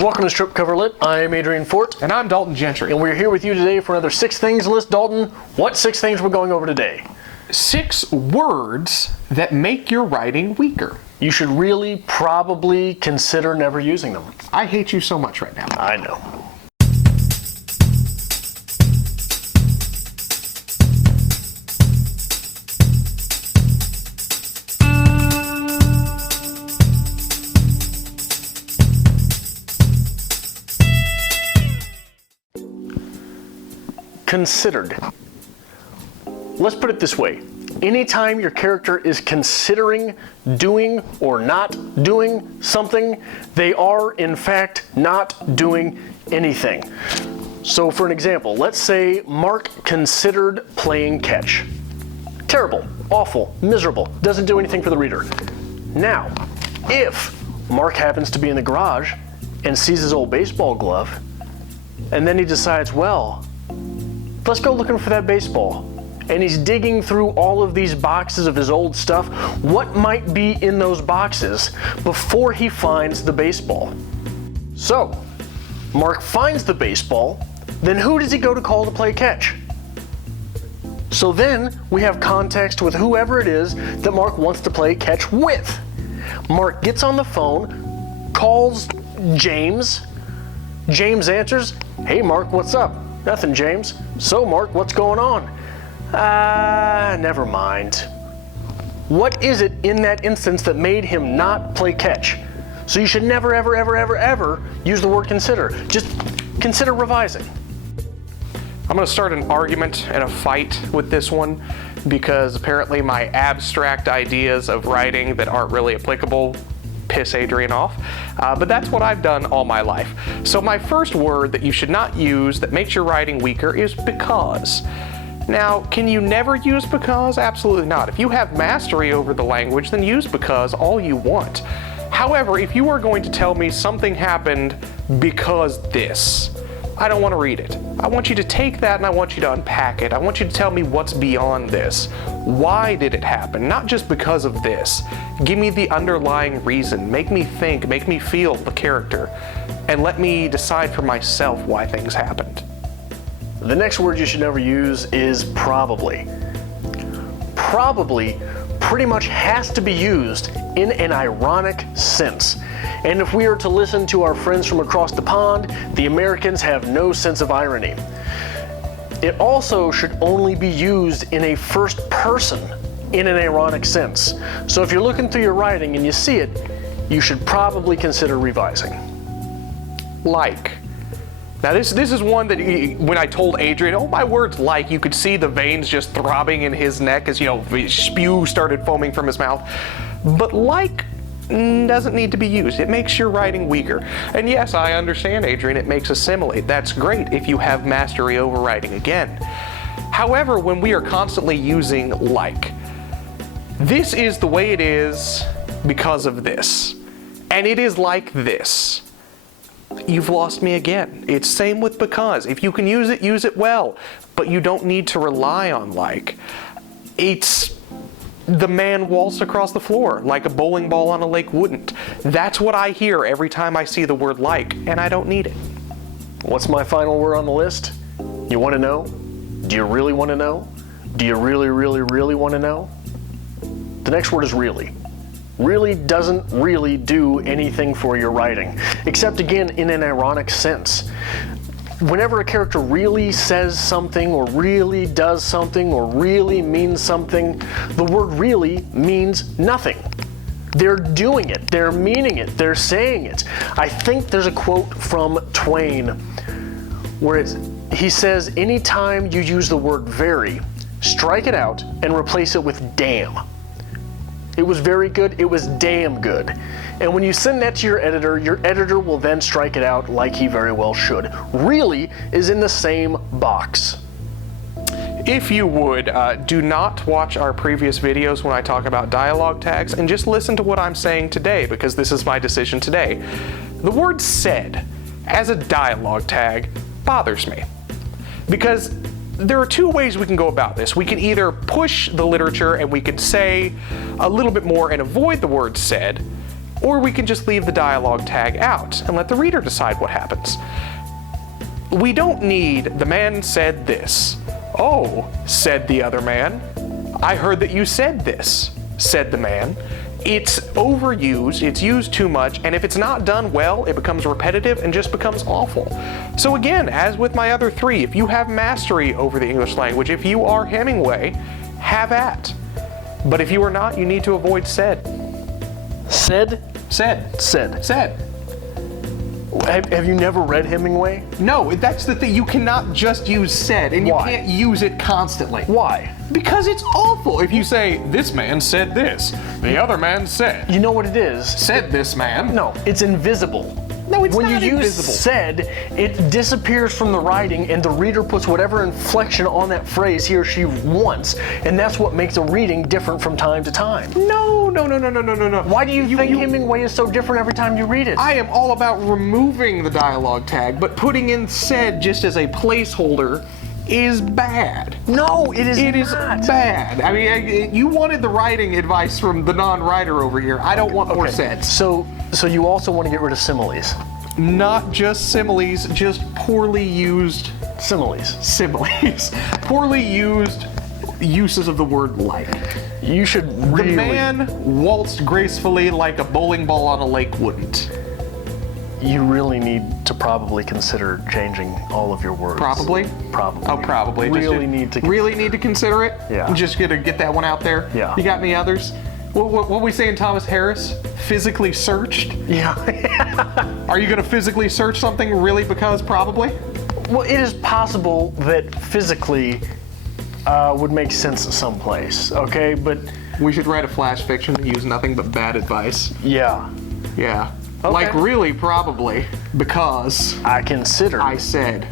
Welcome to Strip Cover Lit. I'm Adrian Fort. And I'm Dalton Gentry. And we're here with you today for another 6 things list. Dalton, what 6 things we're going over today? 6 words that make your writing weaker. You should really probably consider never using them. I hate you so much right now. I know. Considered. Let's put it this way. Anytime your character is considering doing or not doing something, they are in fact not doing anything. So for an example, let's say Mark considered playing catch. Terrible, awful, miserable, doesn't do anything for the reader. Now, if Mark happens to be in the garage and sees his old baseball glove, and then he decides, well, let's go looking for that baseball. And he's digging through all of these boxes of his old stuff. What might be in those boxes before he finds the baseball? So, Mark finds the baseball, then who does he go to call to play catch? So then we have context with whoever it is that Mark wants to play catch with. Mark gets on the phone, calls James. James answers, "Hey Mark, what's up?" "Nothing, James." "So Mark, what's going on?" Never mind. What is it in that instance that made him not play catch? So you should never, ever, ever, ever, ever use the word consider. Just consider revising. I'm going to start an argument and a fight with this one because apparently my abstract ideas of writing that aren't really applicable piss Adrian off, but that's what I've done all my life. So my first word that you should not use that makes your writing weaker is because. Now, can you never use because? Absolutely not. If you have mastery over the language, then use because all you want. However, if you are going to tell me something happened because this, I don't want to read it. I want you to take that and I want you to unpack it. I want you to tell me what's beyond this. Why did it happen? Not just because of this. Give me the underlying reason. Make me think, make me feel the character, and let me decide for myself why things happened. The next word you should never use is probably. Probably pretty much has to be used in an ironic sense. And if we are to listen to our friends from across the pond, the Americans have no sense of irony. It also should only be used in a first person in an ironic sense. So if you're looking through your writing and you see it, you should probably consider revising. Like. Now this is one that when I told Adrian, oh my word's like, you could see the veins just throbbing in his neck as, spew started foaming from his mouth. But like doesn't need to be used. It makes your writing weaker. And yes, I understand, Adrian, it makes a simile. That's great if you have mastery over writing again. However, when we are constantly using like, this is the way it is because of this. And it is like this. You've lost me again. It's same with because. If you can use it well, but you don't need to rely on like. It's the man waltzed across the floor like a bowling ball on a lake wouldn't. That's what I hear every time I see the word like, and I don't need it. What's my final word on the list? You want to know? Do you really want to know? Do you really, really, really want to know? The next word is really. Really doesn't really do anything for your writing, except again in an ironic sense. Whenever a character really says something or really does something or really means something, the word really means nothing. They're doing it, they're meaning it, they're saying it. I think there's a quote from Twain where he says, anytime you use the word very, strike it out and replace it with damn. It was very good, it was damn good. And when you send that to your editor will then strike it out like he very well should. Really is in the same box. If you would, do not watch our previous videos when I talk about dialogue tags and just listen to what I'm saying today because this is my decision today. The word said as a dialogue tag bothers me because there are 2 ways we can go about this. We can either push the literature and we can say a little bit more and avoid the word said, Or we can just leave the dialogue tag out and let the reader decide what happens. We don't need, the man said this. Oh, said the other man. I heard that you said this, said the man. It's overused, it's used too much, and if it's not done well, it becomes repetitive and just becomes awful. So again, as with my other three, if you have mastery over the English language, if you are Hemingway, have at. But if you are not, you need to avoid said. Said? Said. Said. Said. Have you never read Hemingway? No, that's the thing. You cannot just use said, and Why? you can't use it constantly. Why? Because it's awful. If you say, this man said this, the other man said. You know what it is? Said this man. No, it's invisible. No, it's when not you use invisible. said, it disappears from the writing and the reader puts whatever inflection on that phrase he or she wants, and that's what makes a reading different from time to time. No. Why do you think Hemingway is so different every time you read it? I am all about removing the dialogue tag, but putting in said just as a placeholder is bad. No, it is It is not. bad. I mean, you wanted the writing advice from the non-writer over here. I don't want more Okay, saids. so you also want to get rid of similes. Not just similes, just poorly used Similes. similes. Poorly used uses of the word like. You should really... The man waltzed gracefully like a bowling ball on a lake wouldn't. You really need to probably consider changing all of your words. Probably? Probably. Oh, probably. Really need to... Really need to consider it? Yeah. I'm just gonna get that one out there? Yeah. You got any others? What we saying, Thomas Harris? Physically searched? Yeah. Are you gonna physically search something really because probably? Well, it is possible that physically would make sense someplace, okay? But We should write a flash fiction that use nothing but bad advice. yeah, Yeah. Okay. Like really probably because I consider... I said.